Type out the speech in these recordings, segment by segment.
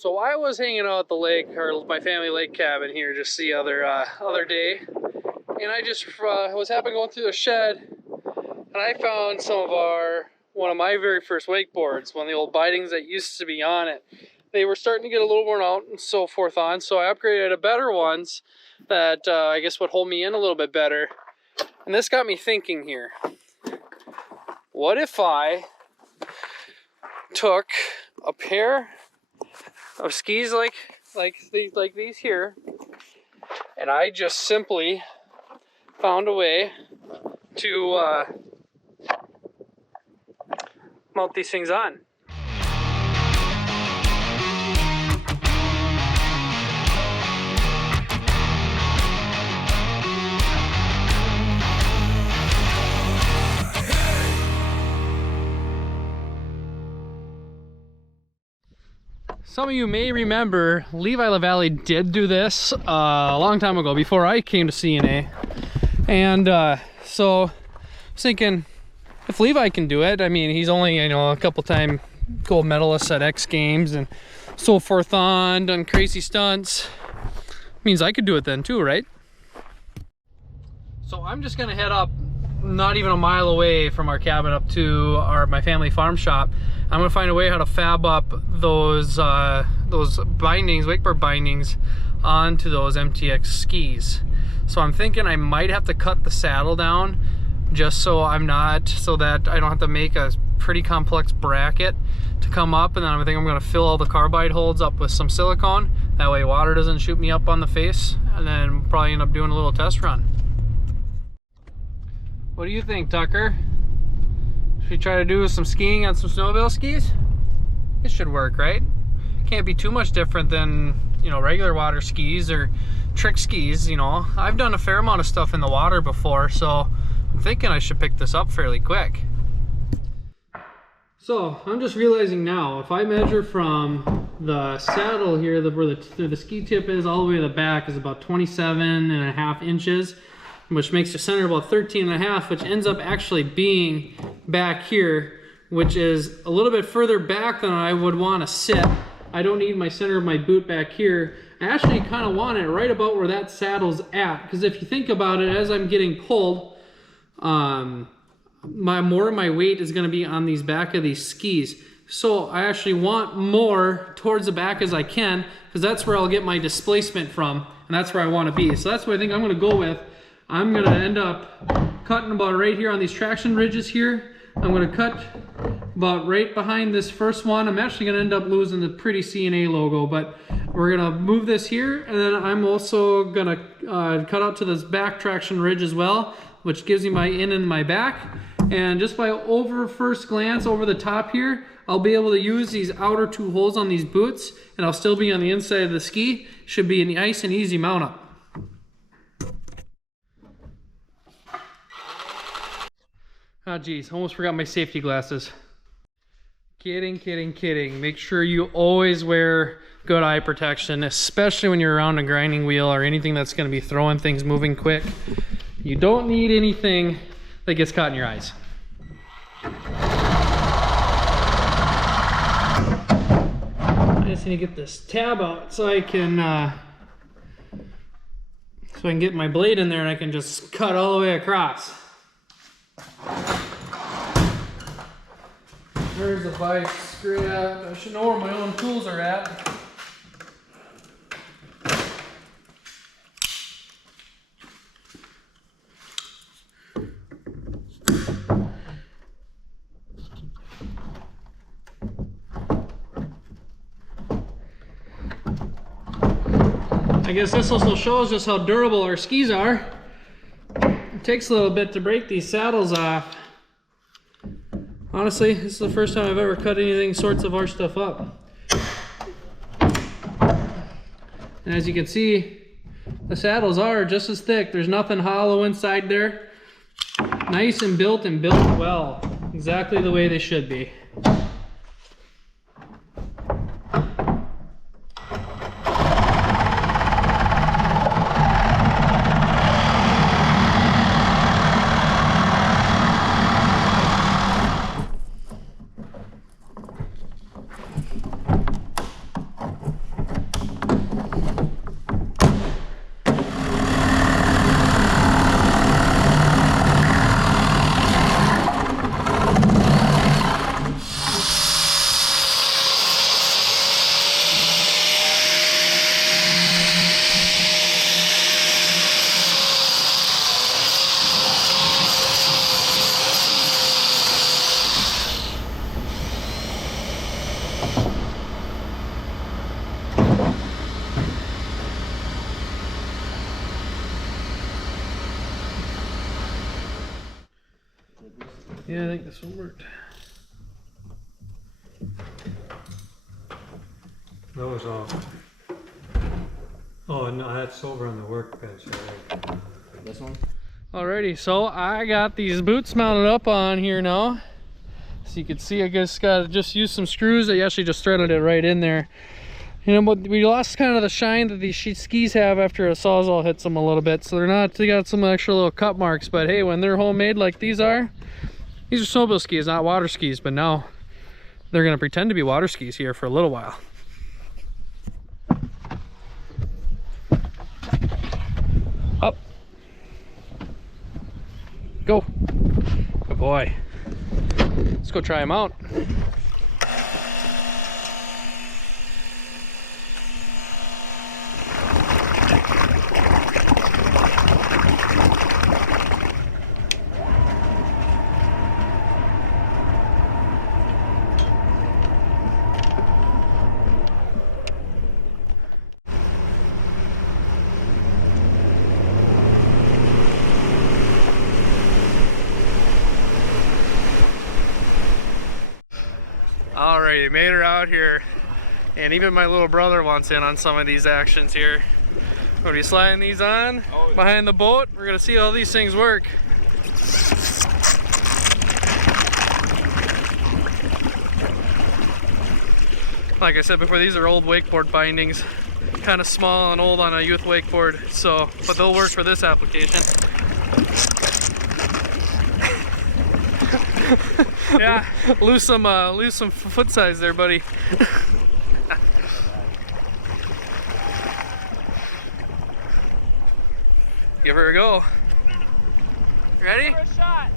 So I was hanging out at the lake, or my family lake cabin here just the other day, and I just was happening going through the shed, and I found one of my very first wakeboards, one of the old bitings that used to be on it. They were starting to get a little worn out and so forth on, so I upgraded to better ones that I guess would hold me in a little bit better. And this got me thinking here. What if I took a pair of skis like these here, and I just simply found a way to mount these things on. Some of you may remember Levi LaValle did do this a long time ago before I came to CNA. And so I was thinking, if Levi can do it, I mean, he's only, a couple time gold medalist at X Games and so forth on, done crazy stunts. Means I could do it then too, right? So I'm just gonna head up not even a mile away from our cabin up to my family farm shop. I'm gonna find a way how to fab up those bindings, wakeboard bindings, onto those MTX skis. So I'm thinking I might have to cut the saddle down just so that I don't have to make a pretty complex bracket to come up, and then I think I'm gonna fill all the carbide holes up with some silicone. That way water doesn't shoot me up on the face, and then probably end up doing a little test run. What do you think, Tucker? Should we try to do some skiing on some Snowmobile skis? It should work, right? Can't be too much different than, regular water skis or trick skis, I've done a fair amount of stuff in the water before, so I'm thinking I should pick this up fairly quick. So, I'm just realizing now, if I measure from the saddle here, where the ski tip is, all the way to the back is about 27.5 inches. Which makes the center about 13.5, which ends up actually being back here, which is a little bit further back than I would want to sit. I don't need my center of my boot back here. I actually kind of want it right about where that saddle's at, because if you think about it, as I'm getting pulled, more of my weight is going to be on these back of these skis. So I actually want more towards the back as I can, because that's where I'll get my displacement from, and that's where I want to be. So that's what I think I'm going to go with. I'm going to end up cutting about right here on these traction ridges here. I'm going to cut about right behind this first one. I'm actually going to end up losing the pretty CNA logo, but we're going to move this here, and then I'm also going to cut out to this back traction ridge as well, which gives me my in and my back. And just by first glance over the top here, I'll be able to use these outer two holes on these boots, and I'll still be on the inside of the ski. Should be a nice and easy mount up. Oh geez, almost forgot my safety glasses. Kidding. Make sure you always wear good eye protection, especially when you're around a grinding wheel or anything that's going to be throwing things moving quick. You don't need anything that gets caught in your eyes. I just need to get this tab out so I can get my blade in there and I can just cut all the way across. There's the vice grip. I should know where my own tools are at. I guess this also shows us how durable our skis are. It takes a little bit to break these saddles off. Honestly, this is the first time I've ever cut anything sorts of our stuff up. And as you can see, the saddles are just as thick. There's nothing hollow inside there. Nice and built well. Exactly the way they should be. Yeah, I think this one worked. That was all. Oh, no, that's over on the workbench. This one? Alrighty, so I got these boots mounted up on here now. So you can see I just used some screws. I actually just threaded it right in there. You know, but we lost kind of the shine that these skis have after a sawzall hits them a little bit. So they got some extra little cut marks. But hey, when they're homemade like these are snowmobile skis, not water skis. But now they're gonna pretend to be water skis here for a little while. Up. Go. Good boy. Let's go try them out. Alright, made her out here, and even my little brother wants in on some of these actions here. We're gonna be sliding these on behind the boat. We're gonna see how these things work. Like I said before, these are old wakeboard bindings, kind of small and old on a youth wakeboard, so but they'll work for this application. Yeah, lose some foot size there, buddy. Give her a go. Ready? For a shot.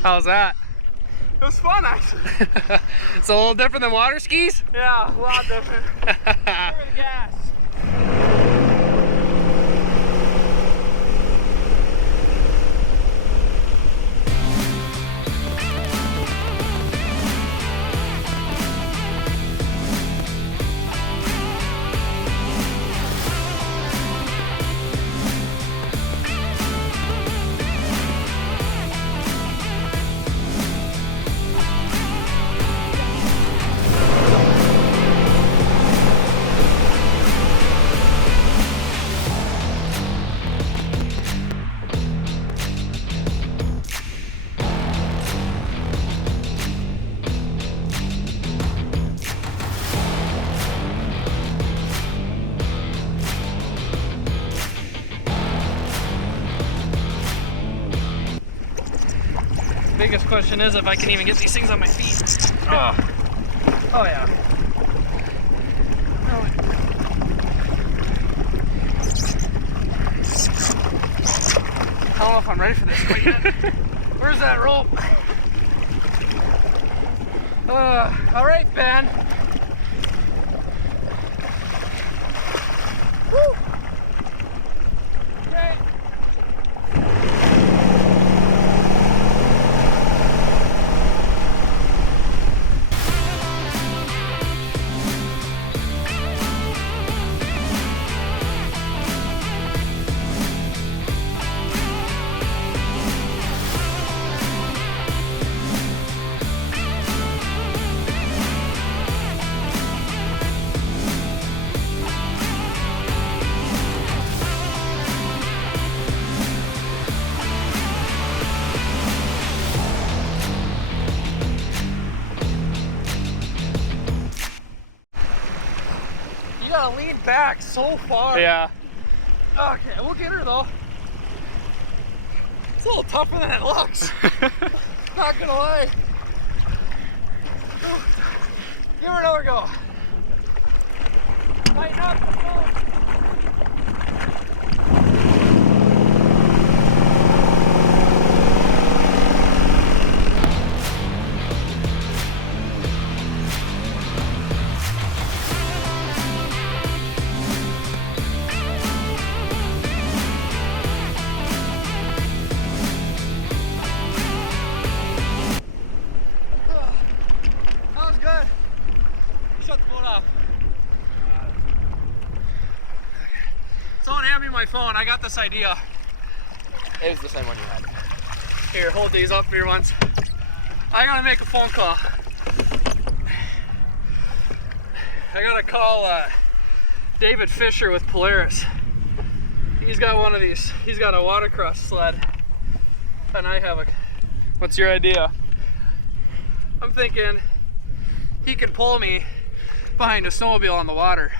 How's that? It was fun, actually. It's a little different than water skis? Yeah, a lot different. Gas. Biggest question is if I can even get these things on my feet. Oh, oh yeah. I don't know if I'm ready for this quite yet. Where's that rope? All right, Ben. Woo. Okay. back so far. Yeah. Okay, we'll get her though. It's a little tougher than it looks. Not gonna lie. Give her another go. Tighten up. Go. That was good. Shut the boat off. Someone hand me my phone. I got this idea. It was the same one you had. Here, hold these up here once. I gotta make a phone call. I gotta call David Fisher with Polaris. He's got one of these. He's got a watercross sled. And I have a... What's your idea? I'm thinking he can pull me behind a snowmobile on the water.